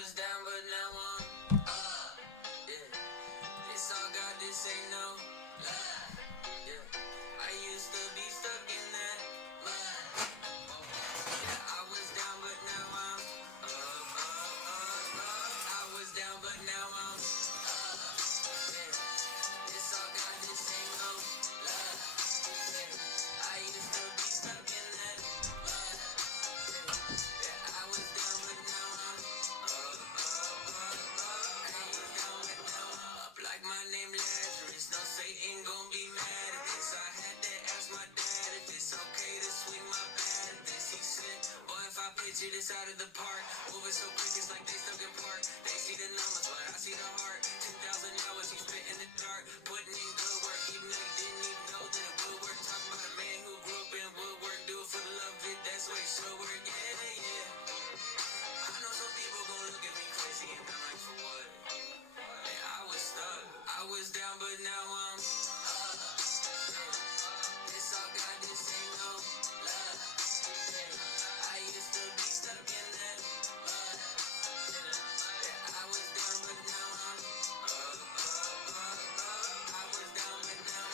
was down, but now I'm yeah. This all God, this ain't no lie. Yeah. I used to be stuck in that mud. Yeah, I was down, but now I'm I was down, but now I'm yeah. This all God, this ain't no lie. Yeah. I used to be stuck in that mud. Yeah, I was down, but now I'm up like my name Lazarus. No Satan gon' be mad at this. I had to ask my dad if it's okay to swing my bat at this. He said, boy, if I pitch it, it's out of the park. Moving so quick, it's like they stuck in park. They see the numbers, but I see the heart. 10,000 hours you spent in the dark, putting in good work, even though you didn't even know that it would work. Talking about a man who grew up in woodwork, do it for the love of it, that's what it should work. Yeah, yeah. I know some people gon' look at me crazy and I'm like, for what? Yeah, I was stuck, I was down, but now I'm this all God, this ain't no love. Yeah, I used to be stuck in that mud. Yeah, I was down, but now I'm I was down, but now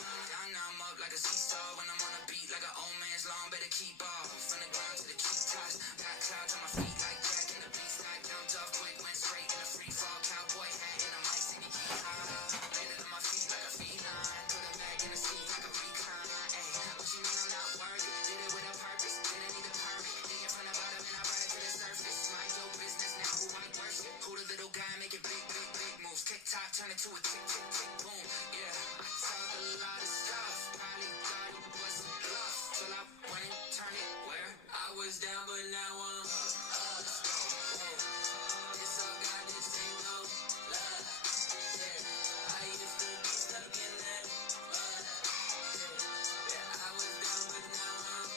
I'm up like a seesaw. When I'm on a beat like an old man's lawn, better keep off. From the ground to the treetops, got clouds on my feet like Jack in the beast. Like jumped off quick, went straight in a free fall. Cowboy hat and a mic singing yeehaw. Landed on my feet like a feline, put a bag in the seat like a recline. Ay, what you mean I'm not worthy? Did it with a purpose, didn't need a permit. Digging from the bottom and I brought it to the surface. Mind your business now, who might worship? Who the little guy make it big, big, big moves? TikTok turn it to a tick, tick, tick, boom. Yeah, I talk a lot of stuff. Probably thought it was a bluff till I went and turned it where I was down, but now I'm let's go. This all God, this ain't no love. Yeah, I used to be stuck in that mud. Yeah, I was down, but now I'm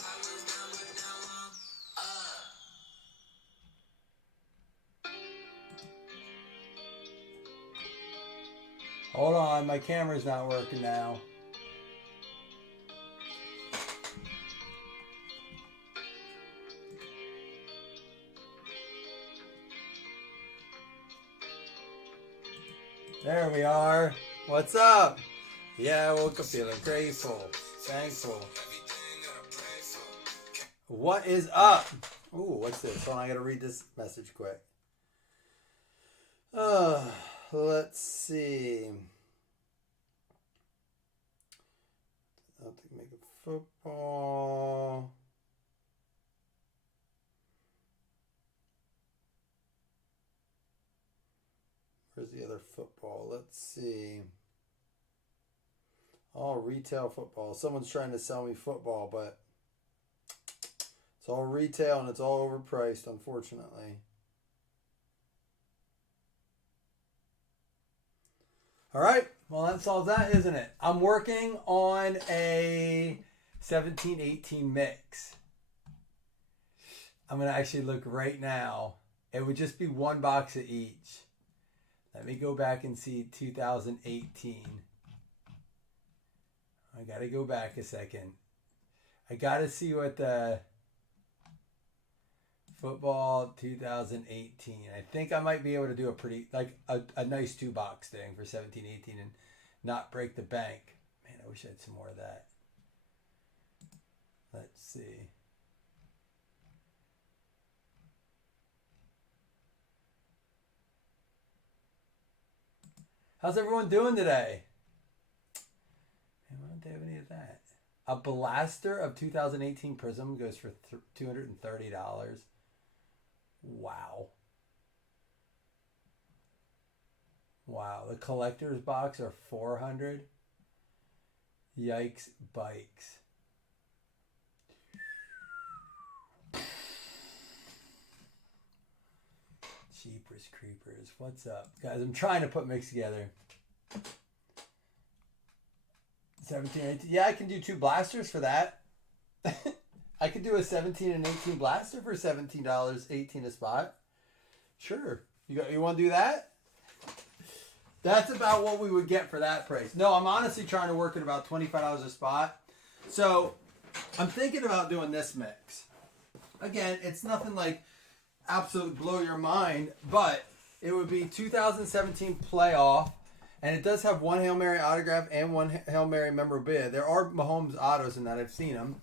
I was down, but now I'm Hold on, my camera's not working now. There we are. What's up? Yeah, I woke up feeling grateful, thankful. What is up? Ooh, what's this? Hold on, I gotta read this message quick. Let's see. I'll make a football. Where's the other football? Let's see. Oh, retail football. Someone's trying to sell me football, but it's all retail and it's all overpriced, unfortunately. All right. Well, that solves that, isn't it? I'm working on a 17-18 mix. I'm going to actually look right now. It would just be one box of each. Let me go back and see 2018. I got to go back a second. I got to see what the football 2018. I think I might be able to do a pretty, like a nice 2-box thing for 17-18 and not break the bank. Man, I wish I had some more of that. Let's see. How's everyone doing today? Man, why don't they have any of that? A blaster of 2018 Prism goes for $230. Wow. Wow. The collector's box are $400. Yikes bikes. Jeepers creepers. What's up? Guys, I'm trying to put mix together. 17, 18. Yeah, I can do 2 blasters for that. I could do a 17 and 18 blaster for $17.18 a spot. Sure. You want to do that? That's about what we would get for that price. No, I'm honestly trying to work at about $25 a spot. So I'm thinking about doing this mix. Again, it's nothing like absolutely blow your mind, but it would be 2017 playoff, and it does have one Hail Mary autograph and one Hail Mary memorabilia. There are Mahomes autos in that. I've seen them.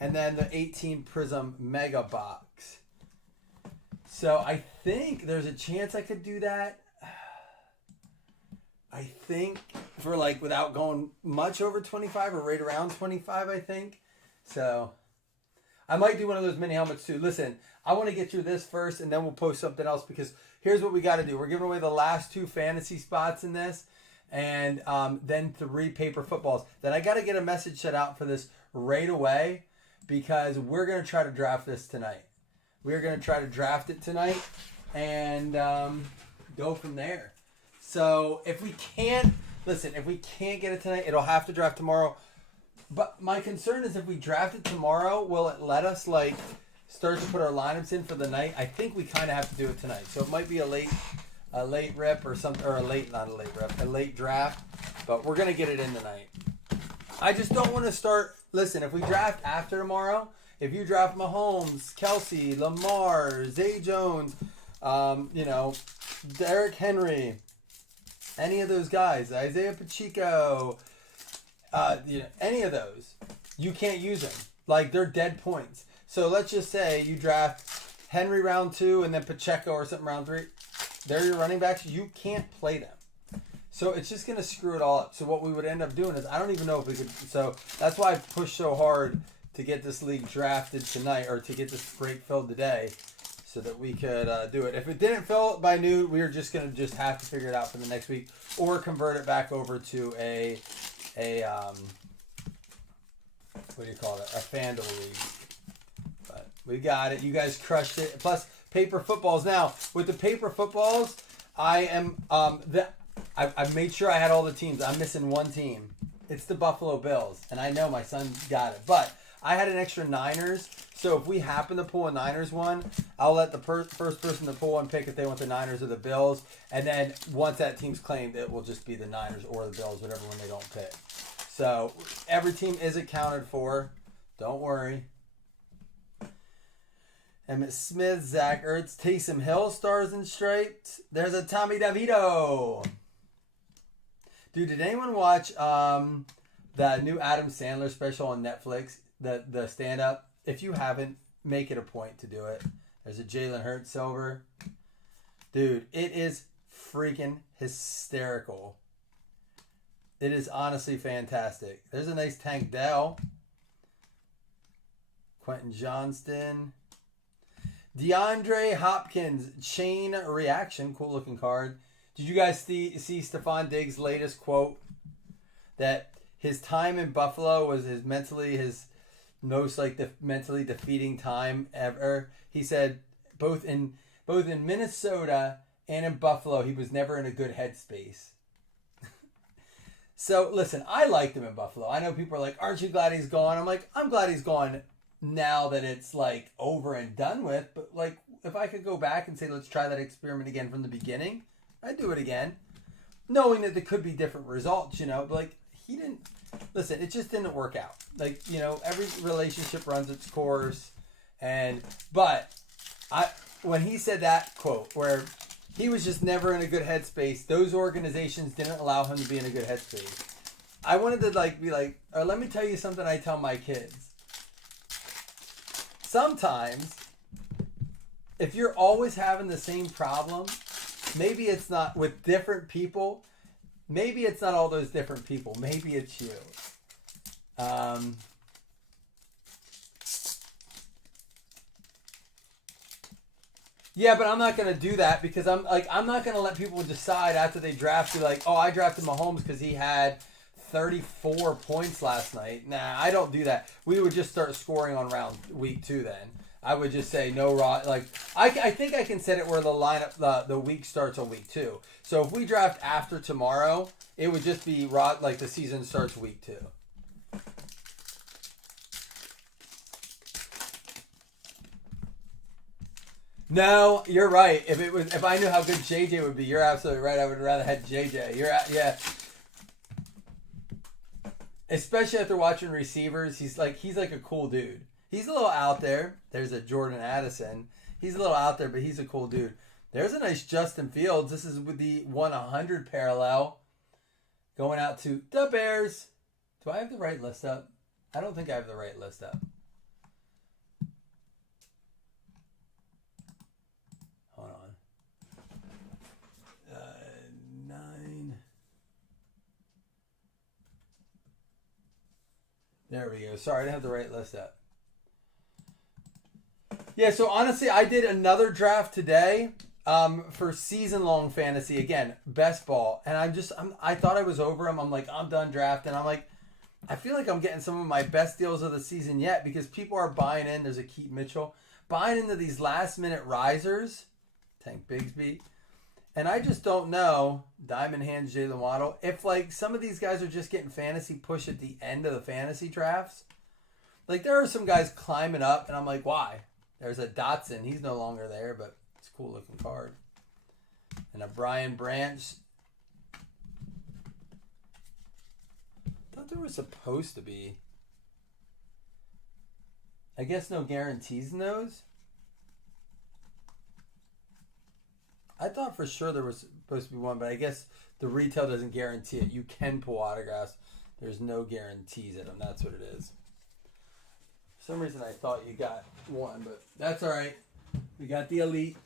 And then the 18 Prism Mega Box. So I think there's a chance I could do that. I think for like without going much over 25 or right around 25, I think. So I might do one of those mini helmets too. Listen, I want to get through this first and then we'll post something else because here's what we got to do. We're giving away the last 2 fantasy spots in this and then 3 paper footballs. Then I got to get a message set out for this right away because we're going to try to draft this tonight. We're going to try to draft it tonight and go from there. So if we can't get it tonight, it'll have to draft tomorrow. But my concern is if we draft it tomorrow, will it let us like start to put our lineups in for the night? I think we kind of have to do it tonight. So it might be a late rip or something, or a late draft. But we're gonna get it in tonight. I just don't want to start. Listen, if we draft after tomorrow, if you draft Mahomes, Kelsey, Lamar, Zay Jones, Derrick Henry. Any of those guys, Isaiah Pacheco, any of those, you can't use them. Like, they're dead points. So let's just say you draft Henry round 2 and then Pacheco or something round 3. They're your running backs. You can't play them. So it's just going to screw it all up. So what we would end up doing is I don't even know if we could. So that's why I pushed so hard to get this league drafted tonight or to get this break filled today so that we could do it. If it didn't fill by noon, we were just going to just have to figure it out for the next week or convert it back over to a what do you call it? A FanDuel league. But we got it. You guys crushed it. Plus paper footballs. Now with the paper footballs, I am I made sure I had all the teams. I'm missing one team. It's the Buffalo Bills, and I know my son got it. But I had an extra Niners. So if we happen to pull a Niners one, I'll let the first person to pull one pick if they want the Niners or the Bills. And then once that team's claimed, it will just be the Niners or the Bills, whatever one they don't pick. So every team is accounted for. Don't worry. Emmitt Smith, Zach Ertz, Taysom Hill, Stars and Stripes. There's a Tommy DeVito. Dude, did anyone watch the new Adam Sandler special on Netflix? The stand-up? If you haven't, make it a point to do it. There's a Jalen Hurts silver. Dude, it is freaking hysterical. It is honestly fantastic. There's a nice Tank Dell. Quentin Johnston. DeAndre Hopkins, chain reaction. Cool looking card. Did you guys see Stephon Diggs' latest quote? That his time in Buffalo was his most mentally defeating time ever. He said both in Minnesota and in Buffalo, he was never in a good headspace. So listen, I liked him in Buffalo. I know people are like, aren't you glad he's gone? I'm like, I'm glad he's gone now that it's like over and done with. But like, if I could go back and say, let's try that experiment again from the beginning, I'd do it again. Knowing that there could be different results, but like he didn't, listen, it just didn't work out. Like, every relationship runs its course. But when he said that quote where he was just never in a good headspace, those organizations didn't allow him to be in a good headspace. I wanted to be like, let me tell you something I tell my kids. Sometimes, if you're always having the same problem, maybe it's not with different people. Maybe it's not all those different people. Maybe it's you. Yeah, but I'm not going to do that because I'm not going to let people decide after they draft you like, oh, I drafted Mahomes because he had 34 points last night. Nah, I don't do that. We would just start scoring on week 2 then. I would just say no raw. I think I can set it where the lineup the week starts on week 2. So if we draft after tomorrow, it would just be raw. Like the season starts week 2. No, you're right. If I knew how good JJ would be, you're absolutely right. I would rather have JJ. Yeah. Especially after watching receivers, he's like a cool dude. He's a little out there. There's a Jordan Addison. He's a little out there, but he's a cool dude. There's a nice Justin Fields. This is with the 100 parallel. Going out to the Bears. Do I have the right list up? I don't think I have the right list up. Hold on. 9. There we go. Sorry, I didn't have the right list up. Yeah, so honestly, I did another draft today for season-long fantasy. Again, best ball. And I thought I was over him. I'm like, I'm done drafting. I'm like, I feel like I'm getting some of my best deals of the season yet because people are buying in. There's a Keaton Mitchell. Buying into these last-minute risers. Tank Bigsby. And I just don't know, Diamond Hands, Jalen Waddle, if like some of these guys are just getting fantasy push at the end of the fantasy drafts. Like there are some guys climbing up, and I'm like, why? There's a Dotson. He's no longer there, but it's a cool looking card. And a Brian Branch. I thought there was supposed to be. I guess no guarantees in those. I thought for sure there was supposed to be one, but I guess the retail doesn't guarantee it. You can pull autographs. There's no guarantees in them. That's what it is. For some reason I thought you got one, but that's all right. We got the elite.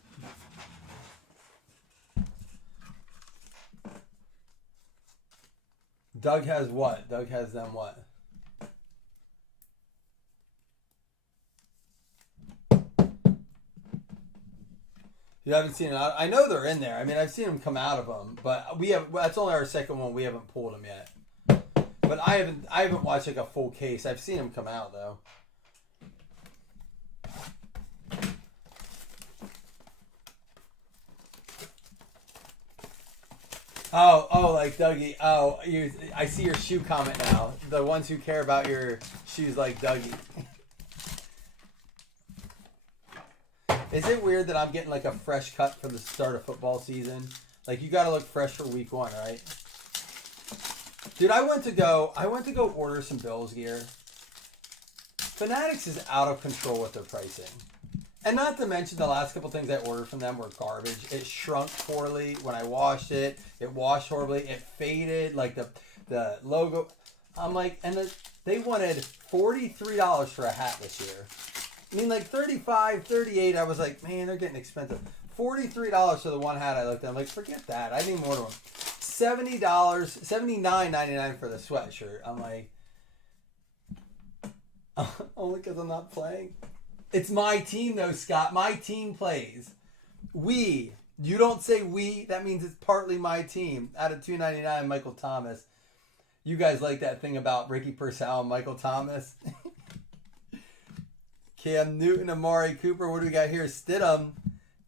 Doug has what? Doug has them what? You haven't seen it. I know they're in there. I mean, I've seen them come out of them, but that's only our second one. We haven't pulled them yet. But I haven't watched like a full case. I've seen them come out though. Oh, like Dougie. Oh, I see your shoe comment now. The ones who care about your shoes like Dougie. Is it weird that I'm getting like a fresh cut for the start of football season? Like you got to look fresh for week 1, right? Dude, I went to go order some Bills gear. Fanatics is out of control with their pricing. And not to mention the last couple things I ordered from them were garbage. It shrunk poorly when I washed it. It washed horribly. It faded, like the logo. I'm like, and they wanted $43 for a hat this year. I mean, like $35, $38. I was like, man, they're getting expensive. $43 for the one hat I looked at. I'm like, forget that. I didn't even order them. $70, $79.99 for the sweatshirt. I'm like, only because I'm not playing. It's my team though, Scott. My team plays. We. You don't say we. That means it's partly my team. Out of $2.99, Michael Thomas. You guys like that thing about Ricky Purcell and Michael Thomas? Cam Newton, Amari Cooper. What do we got here? Stidham.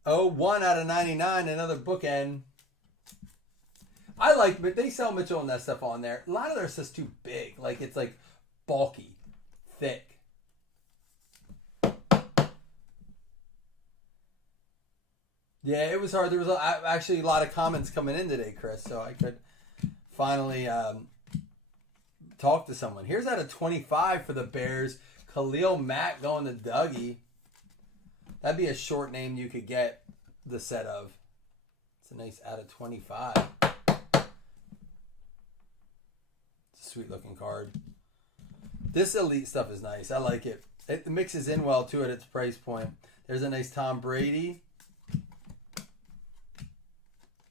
1 out of 99. Another bookend. I like, but they sell Mitchell and that stuff on there. A lot of their stuff's too big. Like it's like bulky, thick. Yeah, it was hard. There was actually a lot of comments coming in today, Chris, so I could finally talk to someone. Here's out of 25 for the Bears. Khalil Mack going to Dougie. That'd be a short name you could get the set of. It's a nice out of 25. It's a sweet looking card. This elite stuff is nice. I like it. It mixes in well too at its price point. There's a nice Tom Brady.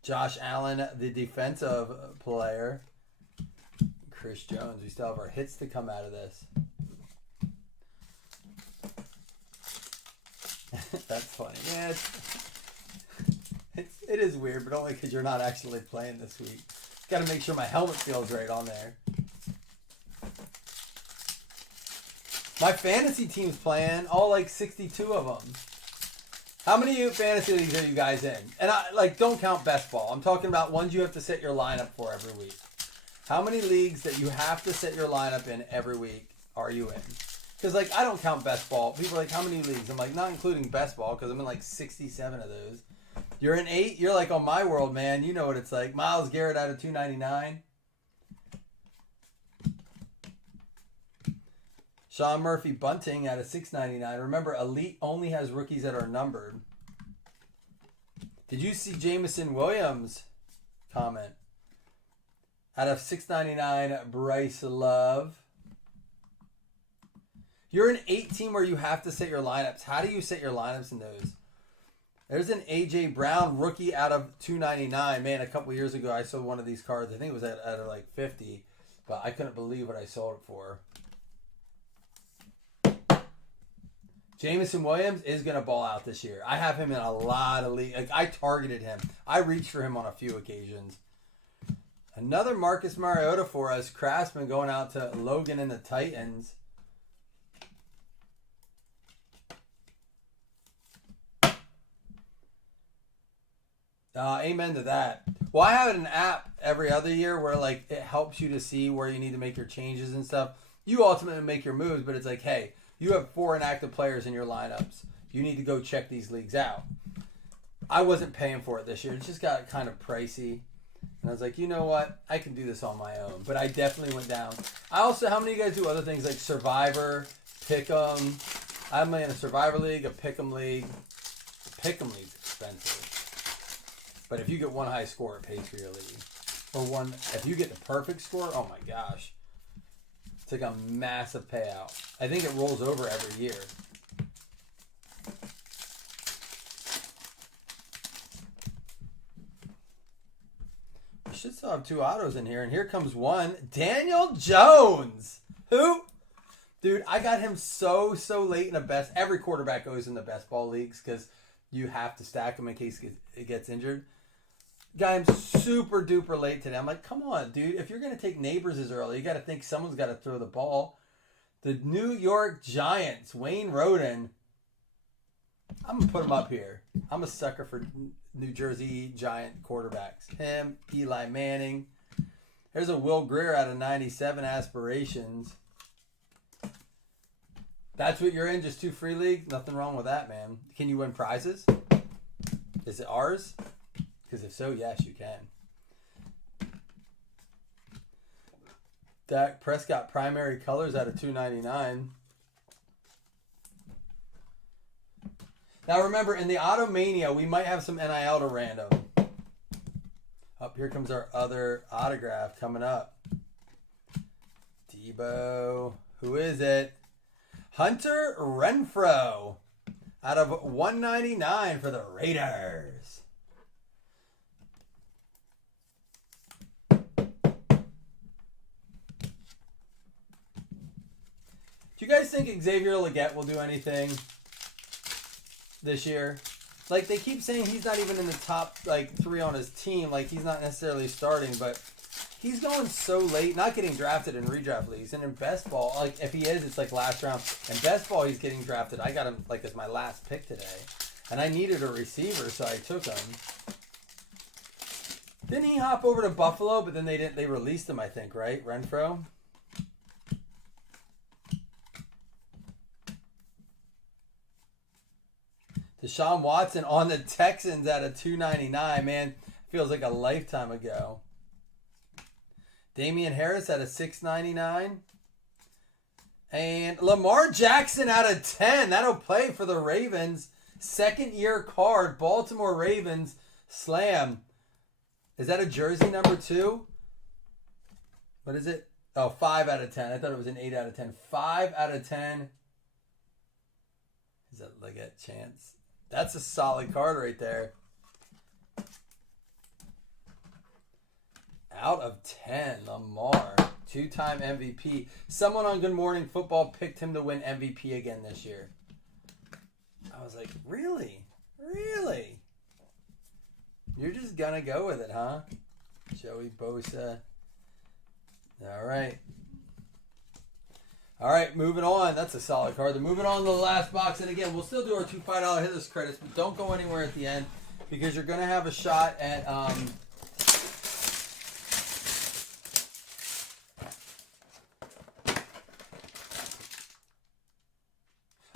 Josh Allen, the defensive player. Chris Jones. We still have our hits to come out of this. That's funny. Yeah, it is weird, but only because you're not actually playing this week. Got to make sure my helmet feels right on there. My fantasy team's playing, all like 62 of them. How many fantasy leagues are you guys in? And don't count best ball. I'm talking about ones you have to set your lineup for every week. How many leagues that you have to set your lineup in every week are you in? Because I don't count best ball. People are like, how many leagues? I'm like, not including best ball because I'm in like 67 of those. You're in 8. You're like on my world, man. You know what it's like. Myles Garrett out of 299. Sean Murphy Bunting out of $6.99. Remember, Elite only has rookies that are numbered. Did you see Jameson Williams comment? Out of $6.99, Bryce Love. You're an 8-team where you have to set your lineups. How do you set your lineups in those? There's an A.J. Brown rookie out of $2.99. Man, a couple years ago, I sold one of these cards. I think it was at like 50, but I couldn't believe what I sold it for. Jameson Williams is going to ball out this year. I have him in a lot of leagues. Like, I targeted him. I reached for him on a few occasions. Another Marcus Mariota for us. Craftsman going out to Logan and the Titans. Amen to that. Well, I have an app every other year where like it helps you to see where you need to make your changes and stuff. You ultimately make your moves, but it's like, hey, you have 4 inactive players in your lineups. You need to go check these leagues out. I wasn't paying for it this year. It just got kind of pricey. And I was like, you know what? I can do this on my own. But I definitely went down. I also, how many of you guys do other things like Survivor, Pick'em? I'm in a Survivor league, a Pick'em league. Pick'em league's expensive. But if you get one high score, it pays for your league. Or one, if you get the perfect score, oh my gosh. It's like a massive payout. I think it rolls over every year. We should still have 2 autos in here. And here comes one. Daniel Jones. Who? Dude, I got him so late in the best. Every quarterback goes in the best ball leagues because you have to stack him in case it gets injured. Got him super duper late today. I'm like, come on, dude. If you're going to take Neighbors as early, you got to think someone's got to throw the ball. The New York Giants, Wayne Roden. I'm going to put him up here. I'm a sucker for New Jersey Giant quarterbacks. Him, Eli Manning. There's a Will Grier out of 97 aspirations. That's what you're in, just 2 free leagues? Nothing wrong with that, man. Can you win prizes? Is it ours? Because if so, yes, you can. Dak Prescott primary colors out of $2.99. Now remember, in the Automania, we might have some NIL to random. Up here comes our other autograph coming up. Debo. Who is it? Hunter Renfrow. Out of $1.99 for the Raiders. Do you guys think Xavier Legette will do anything this year? Like, they keep saying he's not even in the top, 3 on his team. Like, he's not necessarily starting, but he's going so late, not getting drafted in redraft leagues. And in best ball, like, if he is, it's like last round. In best ball, he's getting drafted. I got him, as my last pick today. And I needed a receiver, so I took him. Didn't he hop over to Buffalo, but then they released him, I think, right? Renfro? Deshaun Watson on the Texans at a $2.99, man. Feels like a lifetime ago. Damian Harris at a $6.99. And Lamar Jackson out of 10. That'll play for the Ravens. 2nd year card. Baltimore Ravens. Slam. Is that a jersey number 2? What is it? Oh, 5 out of 10. I thought it was an 8 out of 10. 5 out of 10. Is that Legette chance? That's a solid card right there. Out of 10, Lamar. 2-time MVP. Someone on Good Morning Football picked him to win MVP again this year. I was like, really? Really? You're just going to go with it, huh? Joey Bosa. All right. All right, moving on. That's a solid card. They're moving on to the last box. And again, we'll still do our 2 $5 hitless credits, but don't go anywhere at the end because you're going to have a shot at...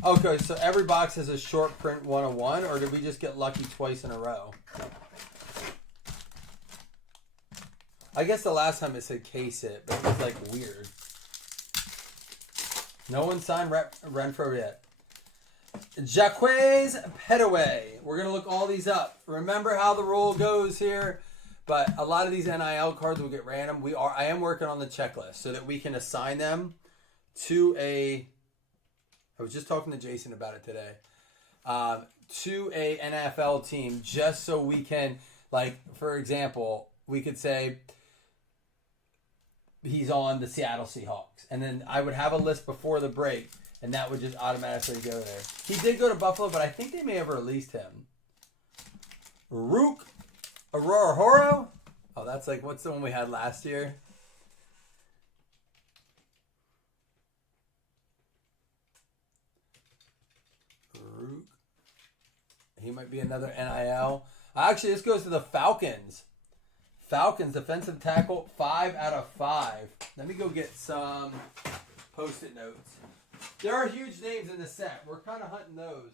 Okay, so every box has a short print 101, or did we just get lucky twice in a row? I guess the last time it said case it, but it was like weird. No one signed Renfro yet. Jaquez Petaway. We're going to look all these up. Remember how the rule goes here, but a lot of these NIL cards will get random. I am working on the checklist so that we can assign them to I was just talking to Jason about it today, to a NFL team, just so we can, like, for example, we could say he's on the Seattle Seahawks, and then I would have a list before the break, and that would just automatically go there. He did go to Buffalo, but I think they may have released him. Rook Aurora Horo. Oh, that's like, what's the one we had last year? Rook. He might be another NIL. Actually, this goes to the Falcons. Falcons defensive tackle, 5 out of 5. Let me go get some Post-it notes. There are huge names in the set. We're kind of hunting those.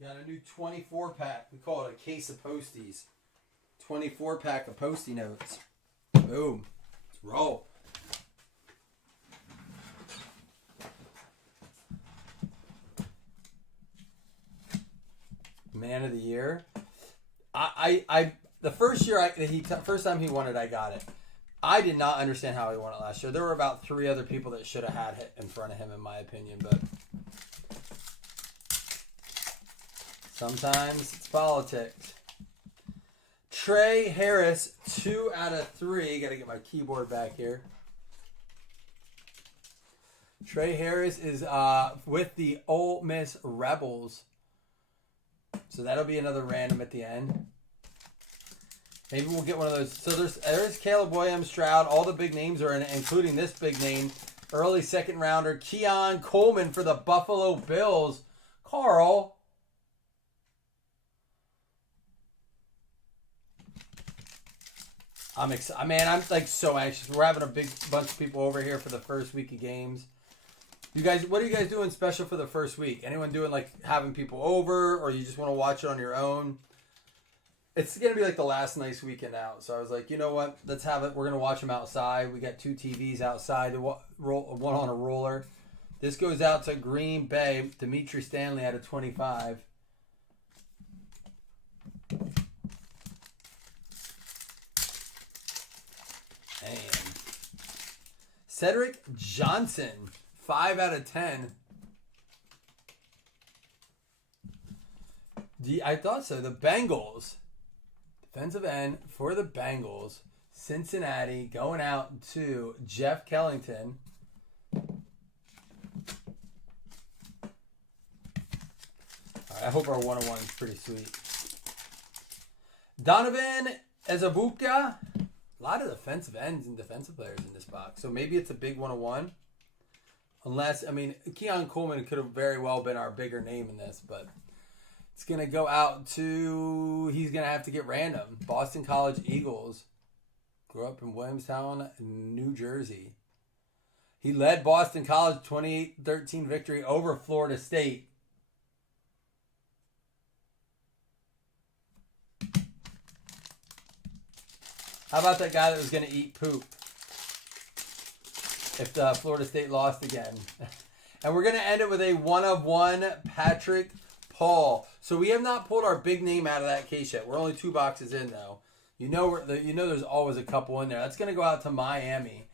Got a new 24-pack. We call it a case of Posties. 24-pack of Postie notes. Boom. Let's roll. Man of the year. The first year first time he won it, I got it. I did not understand how he won it last year. There were about 3 other people that should have had it in front of him, in my opinion, but sometimes it's politics. Trey Harris, 2 out of 3. Got to get my keyboard back here. Trey Harris is with the Ole Miss Rebels. So that'll be another random at the end. Maybe we'll get one of those. So there's Caleb Williams, Stroud. All the big names are in it, including this big name. Early second rounder, Keon Coleman for the Buffalo Bills. Carl. I'm excited. Man, I'm like so anxious. We're having a big bunch of people over here for the first week of games. You guys, what are you guys doing special for the first week? Anyone doing like having people over, or you just want to watch it on your own? It's going to be like the last nice weekend out. So I was like, you know what? Let's have it. We're going to watch them outside. We got 2 TVs outside, one on a roller. This goes out to Green Bay. Dimitri Stanley out of 25. And Cedric Johnson, 5 out of 10. I thought so. The Bengals. Defensive end for the Bengals. Cincinnati going out to Jeff Kellington. I hope our 101 is pretty sweet. Donovan Ezabuka. A lot of defensive ends and defensive players in this box. So maybe it's a big 101. Unless, Keon Coleman could have very well been our bigger name in this, but it's going to go out to, he's going to have to get random. Boston College Eagles. Grew up in Williamstown, New Jersey. He led Boston College 28-13 victory over Florida State. How about that guy that was going to eat poop if the Florida State lost again? And we're going to end it with a 1-of-1 Patrick Paul. So we have not pulled our big name out of that case yet. We're only 2 boxes in, though. You know there's always a couple in there. That's going to go out to Miami.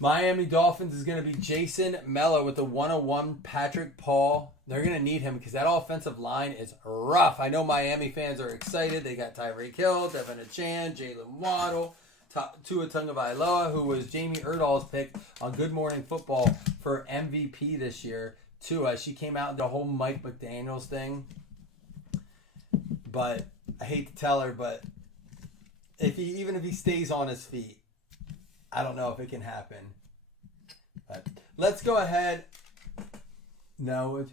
Miami Dolphins is going to be Jason Mello with the 101 Patrick Paul. They're going to need him because that offensive line is rough. I know Miami fans are excited. They got Tyreek Hill, Devin Achane, Jalen Waddle, Tua Tagovailoa, who was Jamie Erdahl's pick on Good Morning Football for MVP this year. Tua, she came out and the whole Mike McDaniels thing. But I hate to tell her, but even if he stays on his feet, I don't know if it can happen. But let's go ahead. No.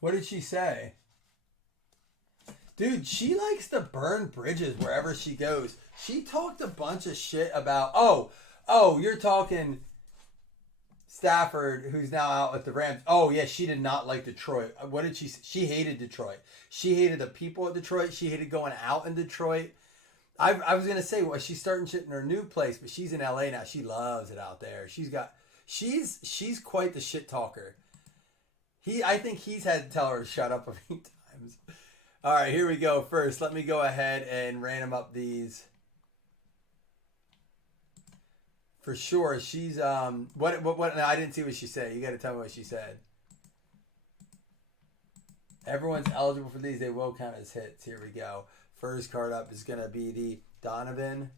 What did she say? Dude, she likes to burn bridges wherever she goes. She talked a bunch of shit about... Oh, you're talking... Stafford, who's now out with the Rams. Oh yeah, she did not like Detroit. What did she say? She hated Detroit. She hated the people at Detroit. She hated going out in Detroit. I was gonna say, well, she's starting shit in her new place, but she's in LA now. She loves it out there. She's quite the shit talker. I think he's had to tell her to shut up a few times. All right, here we go. First, let me go ahead and random up these. For sure, she's what? No, I didn't see what she said. You got to tell me what she said. Everyone's eligible for these. They will count as hits. Here we go. First card up is gonna be the Donovan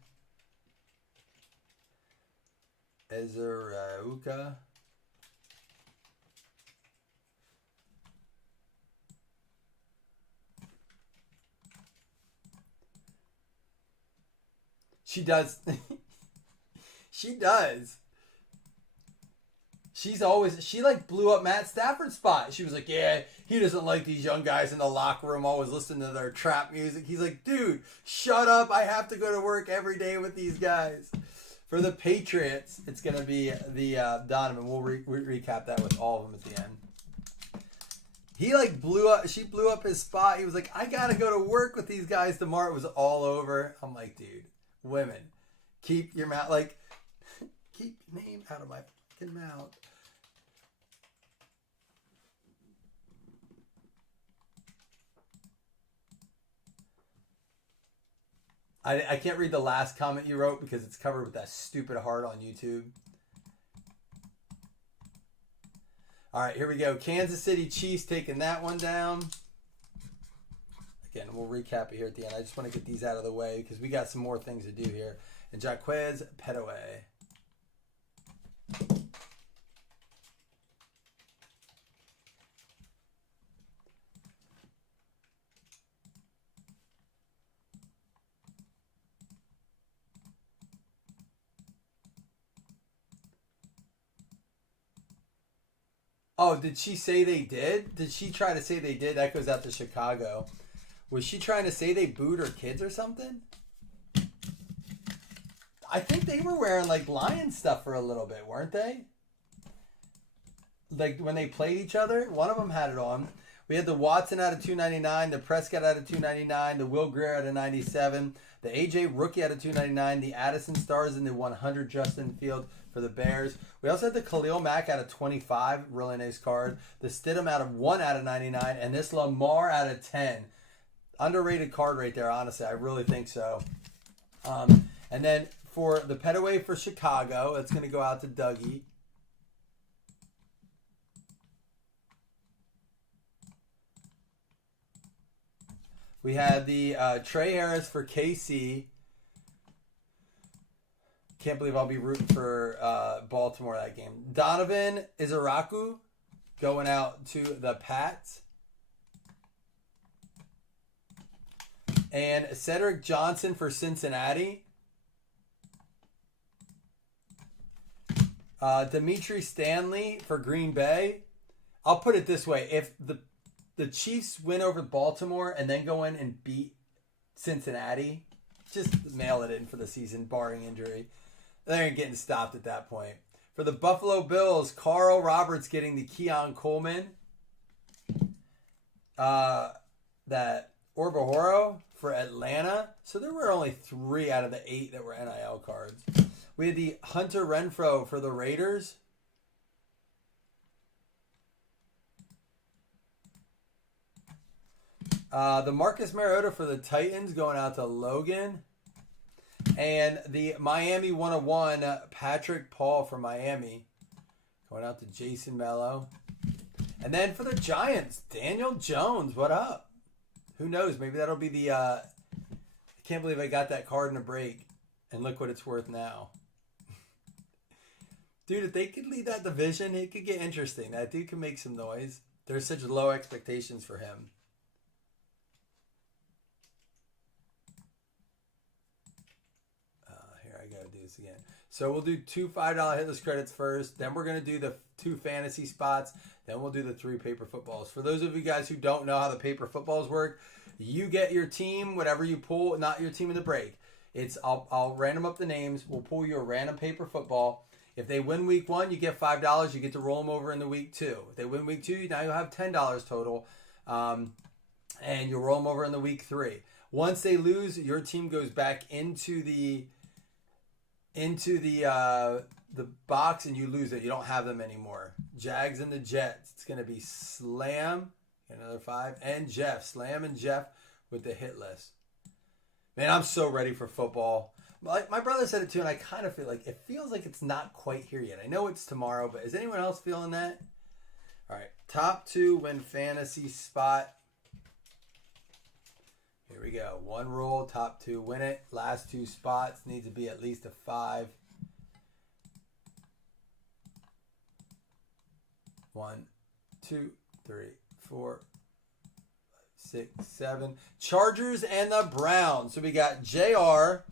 Ezerauka. She does. She does. She like blew up Matt Stafford's spot. She was like, yeah, he doesn't like these young guys in the locker room always listening to their trap music. He's like, dude, shut up. I have to go to work every day with these guys. For the Patriots, it's going to be the Donovan. We'll recap that with all of them at the end. He like she blew up his spot. He was like, I got to go to work with these guys tomorrow. It was all over. I'm like, dude, women, keep your mouth, like, keep your name out of my fucking mouth. I can't read the last comment you wrote because it's covered with that stupid heart on YouTube. All right, here we go. Kansas City Chiefs taking that one down. Again, we'll recap it here at the end. I just want to get these out of the way because we got some more things to do here. And Jaquez Petaway. Oh, did she say they did? Did she try to say they did? That goes out to Chicago. Was she trying to say they booed her kids or something? I think they were wearing like Lion stuff for a little bit, weren't they? Like when they played each other, one of them had it on. We had the Watson out of 299, the Prescott out of 299, the Will Grier out of 97, the AJ rookie out of 299, the Addison Stars in the 100 Justin Field for the Bears. We also had the Khalil Mack out of 25, really nice card. The Stidham out of 1 out of 99, and this Lamar out of 10. Underrated card right there, honestly. I really think so. And then for the Petaway for Chicago, it's going to go out to Dougie. We had the Trey Harris for KC. Can't believe I'll be rooting for Baltimore that game. Donovan Izaraku going out to the Pats. And Cedric Johnson for Cincinnati. Dimitri Stanley for Green Bay. I'll put it this way. If the Chiefs win over Baltimore and then go in and beat Cincinnati, just mail it in for the season, barring injury. They ain't getting stopped at that point. For the Buffalo Bills, Carl Roberts getting the Keon Coleman. That Orbahoro for Atlanta. So there were only 3 out of the 8 that were NIL cards. We had the Hunter Renfrow for the Raiders. The Marcus Mariota for the Titans going out to Logan. And the Miami 101, Patrick Paul for Miami. Going out to Jason Mello. And then for the Giants, Daniel Jones. What up? Who knows? Maybe that'll be the... I can't believe I got that card in a break. And look what it's worth now. Dude, if they could lead that division, it could get interesting. That dude can make some noise. There's such low expectations for him. Again. So we'll do 2 $5 hitless credits first. Then we're going to do the 2 fantasy spots. Then we'll do the 3 paper footballs. For those of you guys who don't know how the paper footballs work, you get your team, whatever you pull, not your team in the break. I'll random up the names. We'll pull you a random paper football. If they win week 1, you get $5. You get to roll them over in the week 2. If they win week 2, now you'll have $10 total. And you'll roll them over in the week 3. Once they lose, your team goes back into the box and you lose it. You don't have them anymore. Jags and the Jets. It's going to be Slam, another 5, and Jeff. Slam and Jeff with the hit list. Man, I'm so ready for football. Like my brother said it too, and I kind of feel like it feels like it's not quite here yet. I know it's tomorrow, but is anyone else feeling that? All right, top 2 win fantasy spot. Here we go. 1 roll, top 2 win it. Last 2 spots need to be at least a 5. 1, 2, 3, 4, 6, 7. Chargers and the Browns. So we got JR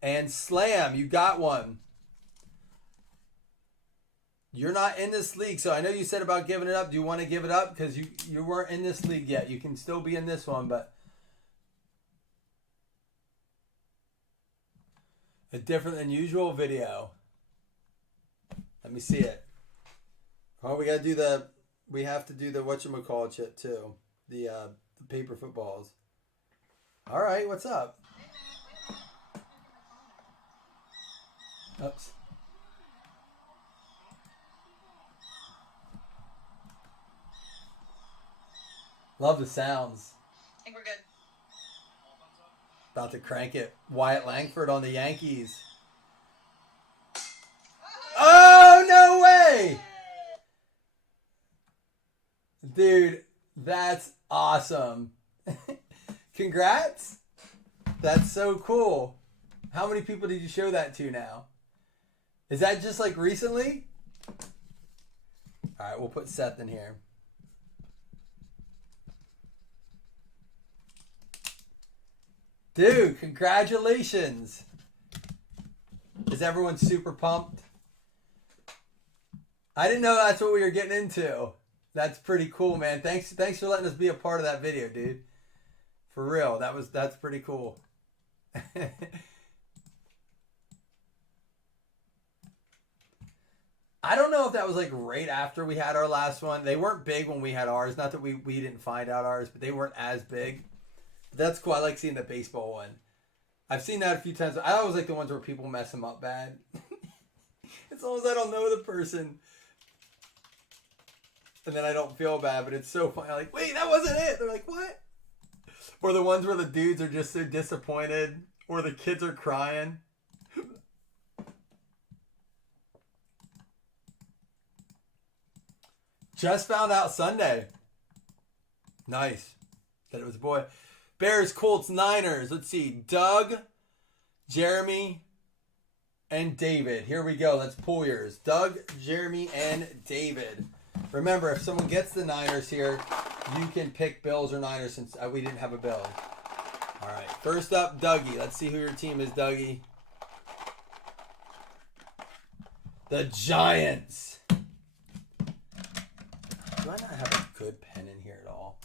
and Slam. You got one. You're not in this league, so I know you said about giving it up. Do you want to give it up? Because you weren't in this league yet. You can still be in this one, but a different than usual video. Let me see it. Oh, we have to do the whatchamacallit shit too. The paper footballs. All right, what's up? Oops. Love the sounds. I think we're good. About to crank it. Wyatt Langford on the Yankees. Oh, no way! Dude, that's awesome. Congrats. That's so cool. How many people did you show that to now? Is that just like recently? All right, we'll put Seth in here. Dude, congratulations. Is everyone super pumped? I didn't know that's what we were getting into. That's pretty cool, man. Thanks for letting us be a part of that video, dude. For real, that's pretty cool. I don't know if that was like right after we had our last one. They weren't big when we had ours. Not that we didn't find out ours, but they weren't as big. That's cool. I like seeing the baseball one. I've seen that a few times. I always like the ones where people mess them up bad. It's almost I don't know the person. And then I don't feel bad, but it's so funny. I'm like, wait, that wasn't it. They're like, what? Or the ones where the dudes are just so disappointed. Or the kids are crying. Just found out Sunday. Nice. That it was a boy. Bears, Colts, Niners. Let's see. Doug, Jeremy, and David. Here we go. Let's pull yours. Doug, Jeremy, and David. Remember, if someone gets the Niners here, you can pick Bills or Niners since we didn't have a Bill. All right. First up, Dougie. Let's see who your team is, Dougie. The Giants. Do I not have a good pen in here at all?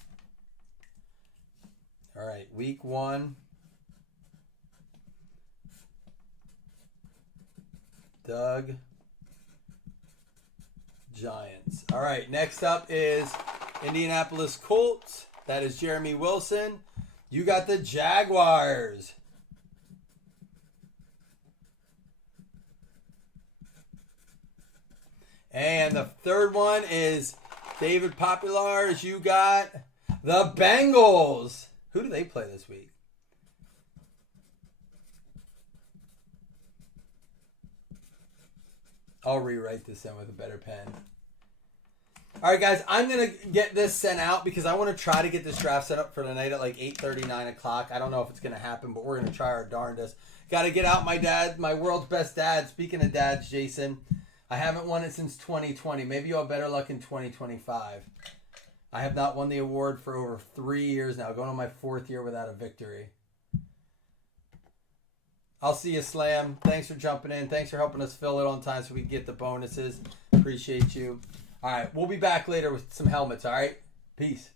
All right, week 1. Doug. Giants. All right, next up is Indianapolis Colts. That is Jeremy Wilson. You got the Jaguars. And the third one is David Populars. You got the Bengals. Who do they play this week? I'll rewrite this in with a better pen. All right, guys, I'm going to get this sent out because I want to try to get this draft set up for tonight at like 8:30, 9 o'clock. I don't know if it's going to happen, but we're going to try our darndest. Got to get out my dad, my world's best dad. Speaking of dads, Jason, I haven't won it since 2020. Maybe you'll have better luck in 2025. I have not won the award for over 3 years now, going on my 4th year without a victory. I'll see you, Slam. Thanks for jumping in. Thanks for helping us fill it on time so we can get the bonuses. Appreciate you. All right, we'll be back later with some helmets, all right? Peace.